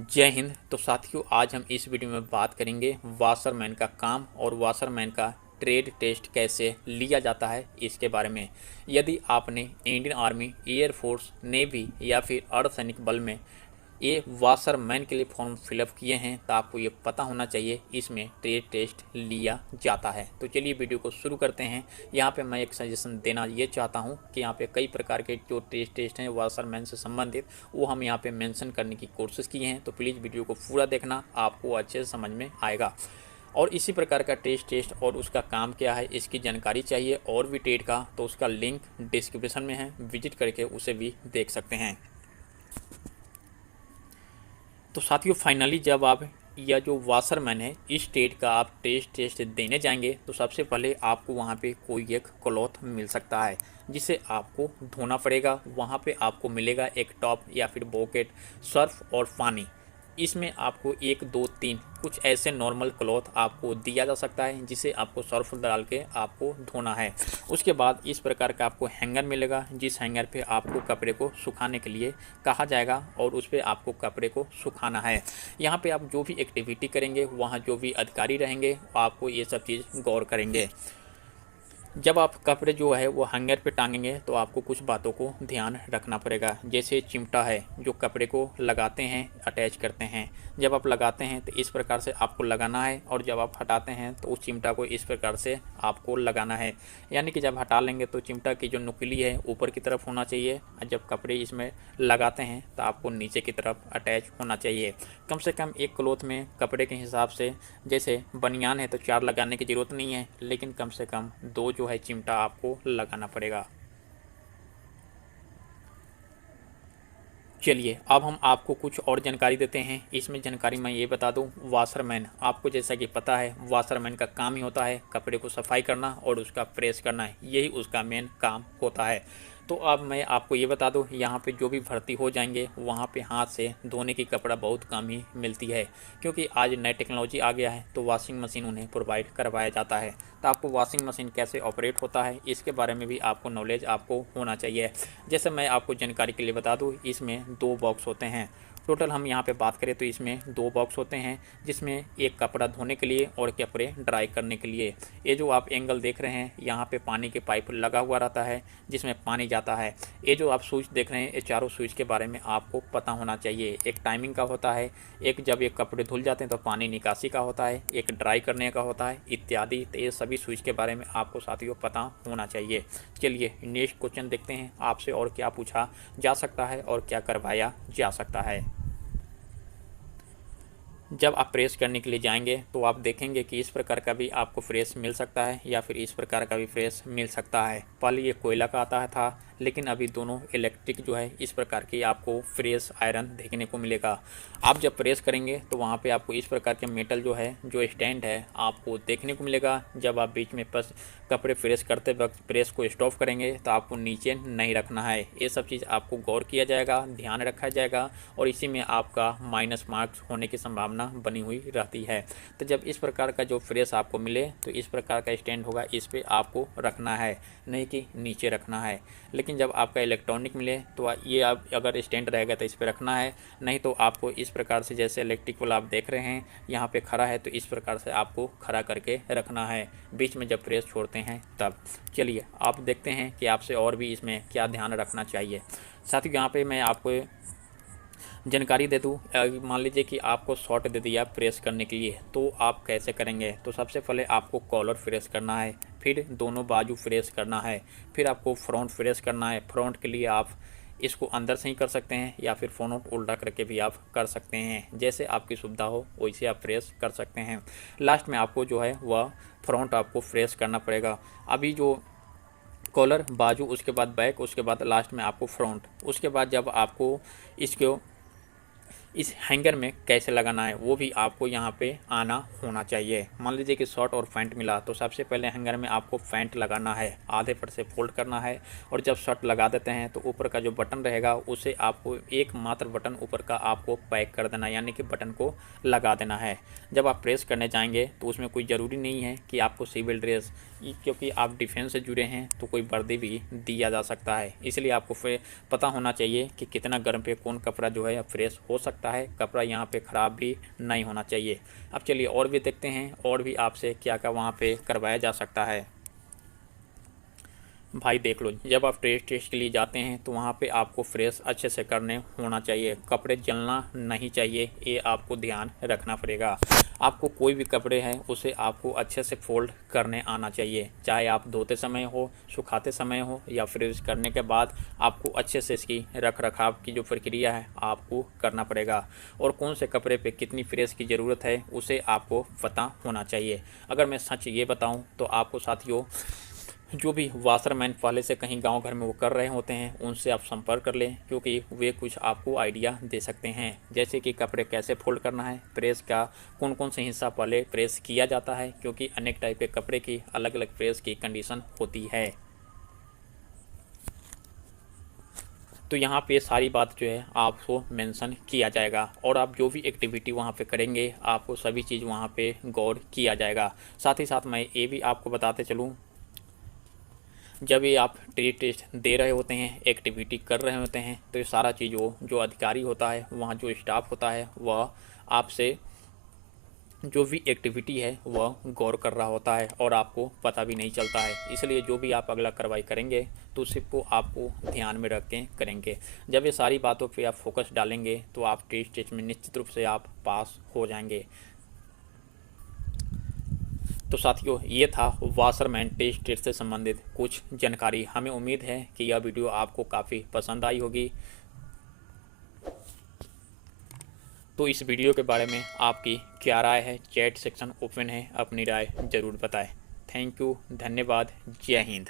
जय हिंद। तो साथियों, आज हम इस वीडियो में बात करेंगे वाशरमैन का काम और वाशरमैन का ट्रेड टेस्ट कैसे लिया जाता है इसके बारे में। यदि आपने इंडियन आर्मी, एयरफोर्स, नेवी या फिर अर्धसैनिक बल में ये वाशरमैन के लिए फॉर्म फिलअप किए हैं तो आपको ये पता होना चाहिए इसमें ट्रेड टेस्ट लिया जाता है। तो चलिए वीडियो को शुरू करते हैं। यहाँ पे मैं एक सजेशन देना ये चाहता हूँ कि यहाँ पे कई प्रकार के जो टेस्ट हैं वाशरमैन से संबंधित वो हम यहाँ पे मेंशन करने की कोशिश किए हैं। तो प्लीज़ वीडियो को पूरा देखना, आपको अच्छे से समझ में आएगा। और इसी प्रकार का टेस्ट और उसका काम क्या है इसकी जानकारी चाहिए और भी ट्रेड का, तो उसका लिंक डिस्क्रिप्शन में है, विजिट करके उसे भी देख सकते हैं। तो साथियों, फाइनली जब आप या जो वाशरमैन है इस ट्रेड का आप टेस्ट देने जाएंगे तो सबसे पहले आपको वहाँ पे कोई एक क्लॉथ मिल सकता है जिसे आपको धोना पड़ेगा। वहाँ पे आपको मिलेगा एक टॉप या फिर बकेट, सर्फ और पानी। इसमें आपको 1 2 3 कुछ ऐसे नॉर्मल क्लॉथ आपको दिया जा सकता है जिसे आपको सर्फ डाल के आपको धोना है। उसके बाद इस प्रकार का आपको हैंगर मिलेगा जिस हैंगर पे आपको कपड़े को सुखाने के लिए कहा जाएगा और उस पर आपको कपड़े को सुखाना है। यहाँ पे आप जो भी एक्टिविटी करेंगे वहाँ जो भी अधिकारी रहेंगे आपको ये सब चीज़ गौर करेंगे। जब आप कपड़े जो है वो हैंगर पे टांगेंगे तो आपको कुछ बातों को ध्यान रखना पड़ेगा। जैसे चिमटा है जो कपड़े को लगाते हैं, अटैच करते हैं। जब आप लगाते हैं तो इस प्रकार से आपको लगाना है और जब आप हटाते हैं तो उस चिमटा को इस प्रकार से आपको लगाना है। यानी कि जब हटा लेंगे तो चिमटा की जो नुकीली है ऊपर की तरफ होना चाहिए और जब कपड़े इसमें लगाते हैं तो आपको नीचे की तरफ अटैच होना चाहिए। कम से कम एक क्लॉथ में कपड़े के हिसाब से, जैसे बनियान है तो 4 लगाने की ज़रूरत नहीं है, लेकिन कम से कम 2 जो है चिमटा आपको लगाना पड़ेगा। चलिए अब हम आपको कुछ और जानकारी देते हैं। इसमें जानकारी मैं ये बता दूं, वाशरमैन आपको जैसा कि पता है वाशरमैन का काम ही होता है कपड़े को सफाई करना और उसका प्रेस करना, यही उसका मेन काम होता है। तो अब मैं आपको ये बता दूं, यहाँ पे जो भी भर्ती हो जाएंगे वहाँ पे हाथ से धोने की कपड़ा बहुत कम ही मिलती है, क्योंकि आज नई टेक्नोलॉजी आ गया है तो वॉशिंग मशीन उन्हें प्रोवाइड करवाया जाता है। तो आपको वॉशिंग मशीन कैसे ऑपरेट होता है इसके बारे में भी आपको नॉलेज आपको होना चाहिए। जैसे मैं आपको जानकारी के लिए बता दूं, इसमें 2 बॉक्स होते हैं टोटल। हम यहाँ पे बात करें तो इसमें 2 बॉक्स होते हैं जिसमें एक कपड़ा धोने के लिए और कपड़े ड्राई करने के लिए। ये जो आप एंगल देख रहे हैं यहाँ पे पानी के पाइप लगा हुआ रहता है जिसमें पानी जाता है। ये जो आप स्विच देख रहे हैं ये चारों स्विच के बारे में आपको पता होना चाहिए। एक टाइमिंग का होता है, एक जब ये कपड़े धुल जाते हैं तो पानी निकासी का होता है, एक ड्राई करने का होता है इत्यादि। तो ये सभी स्विच के बारे में आपको साथियों पता होना चाहिए। चलिए नेक्स्ट क्वेश्चन देखते हैं आपसे और क्या पूछा जा सकता है और क्या करवाया जा सकता है। जब आप प्रेस करने के लिए जाएंगे तो आप देखेंगे कि इस प्रकार का भी आपको फ्रेश मिल सकता है या फिर इस प्रकार का भी फ्रेश मिल सकता है। पहले ये कोयला का आता था लेकिन अभी दोनों इलेक्ट्रिक जो है इस प्रकार की आपको फ्रेश आयरन देखने को मिलेगा। आप जब प्रेस करेंगे तो वहाँ पे आपको इस प्रकार के मेटल जो है जो स्टैंड है आपको देखने को मिलेगा। जब आप बीच में कपड़े प्रेस करते वक्त प्रेस को स्टॉप करेंगे तो आपको नीचे नहीं रखना है। ये सब चीज़ आपको गौर किया जाएगा, ध्यान रखा जाएगा और इसी में आपका माइनस मार्क्स होने की संभावना बनी हुई रहती है। तो जब इस प्रकार का जो फ्रेश आपको मिले तो इस प्रकार का स्टैंड होगा, इस पे आपको रखना है, नहीं कि नीचे रखना है। लेकिन जब आपका इलेक्ट्रॉनिक मिले तो ये आप अगर स्टैंड रहेगा तो इस पर रखना है, नहीं तो आपको इस प्रकार से जैसे इलेक्ट्रिक वाला आप देख रहे हैं यहाँ पे खड़ा है तो इस प्रकार से आपको खड़ा करके रखना है बीच में जब प्रेस छोड़ते हैं तब। चलिए आप देखते हैं कि आपसे और भी इसमें क्या ध्यान रखना चाहिए। साथ ही यहाँ पे मैं आपको जानकारी दे दूँ, मान लीजिए कि आपको शॉर्ट दे दिया प्रेस करने के लिए तो आप कैसे करेंगे। तो सबसे पहले आपको कॉलर फ्रेश करना है, फिर दोनों बाजू फ्रेश करना है, फिर आपको फ्रंट फ्रेश करना है। फ्रंट के लिए आप इसको अंदर से ही कर सकते हैं या फिर फ्रंट उल्टा करके भी आप कर सकते हैं, जैसे आपकी सुविधा हो वैसे आप फ्रेश कर सकते हैं। लास्ट में आपको जो है वह फ्रंट आपको फ्रेश करना पड़ेगा। अभी जो कॉलर, बाजू, उसके बाद बैक, उसके बाद लास्ट में आपको फ्रंट। उसके बाद जब आपको इसको इस हैंगर में कैसे लगाना है वो भी आपको यहाँ पे आना होना चाहिए। मान लीजिए कि शर्ट और पैंट मिला तो सबसे पहले हैंगर में आपको पैंट लगाना है, आधे पर से फोल्ड करना है और जब शर्ट लगा देते हैं तो ऊपर का जो बटन रहेगा उसे आपको एकमात्र बटन ऊपर का आपको पैक कर देना, यानी कि बटन को लगा देना है। जब आप प्रेस करने जाएंगे तो उसमें कोई ज़रूरी नहीं है कि आपको सिविल ड्रेस, क्योंकि आप डिफेंस से जुड़े हैं तो कोई वर्दी भी दिया जा सकता है। इसलिए आपको फिर पता होना चाहिए कि कितना गर्म पे कौन कपड़ा जो है फ्रेश हो सकता सकता है, कपड़ा यहाँ पे ख़राब भी नहीं होना चाहिए। अब चलिए और भी देखते हैं और भी आपसे क्या क्या वहाँ पे करवाया जा सकता है। भाई देख लो, जब आप टेस्ट के लिए जाते हैं तो वहाँ पे आपको फ्रेश अच्छे से करने होना चाहिए, कपड़े जलना नहीं चाहिए, ये आपको ध्यान रखना पड़ेगा। आपको कोई भी कपड़े हैं उसे आपको अच्छे से फोल्ड करने आना चाहिए, चाहे आप धोते समय हो, सुखाते समय हो या फ्रेश करने के बाद आपको अच्छे से इसकी रख रखाव की जो प्रक्रिया है आपको करना पड़ेगा। और कौन से कपड़े पे कितनी फ्रेश की ज़रूरत है उसे आपको पता होना चाहिए। अगर मैं सच ये बताऊँ तो आपको साथियों, जो भी वाशरमैन पहले से कहीं गांव घर में वो कर रहे होते हैं उनसे आप संपर्क कर लें, क्योंकि वे कुछ आपको आइडिया दे सकते हैं, जैसे कि कपड़े कैसे फोल्ड करना है, प्रेस का कौन कौन से हिस्सा पहले प्रेस किया जाता है, क्योंकि अनेक टाइप के कपड़े की अलग अलग प्रेस की कंडीशन होती है। तो यहाँ पे सारी बात जो है आपको मेंशन किया जाएगा, और आप जो भी एक्टिविटी वहाँ पे करेंगे आपको सभी चीज़ वहाँ पे गौर किया जाएगा। साथ ही साथ मैं ये भी आपको बताते चलूँ, जब ये आप ट्री टेस्ट दे रहे होते हैं, एक्टिविटी कर रहे होते हैं, तो ये सारा चीज़ वो जो अधिकारी होता है, वहाँ जो स्टाफ होता है, वह आपसे जो भी एक्टिविटी है वह गौर कर रहा होता है और आपको पता भी नहीं चलता है। इसलिए जो भी आप अगला कार्रवाई करेंगे तो सिर्फ आपको ध्यान में रख के करेंगे। जब ये सारी बातों पे आप फोकस डालेंगे तो आप टेस्ट में निश्चित रूप से आप पास हो जाएंगे। तो साथियों, ये था वाशरमैन टेस्ट से संबंधित कुछ जानकारी। हमें उम्मीद है कि यह वीडियो आपको काफ़ी पसंद आई होगी। तो इस वीडियो के बारे में आपकी क्या राय है, चैट सेक्शन ओपन है, अपनी राय ज़रूर बताएं। थैंक यू, धन्यवाद, जय हिंद।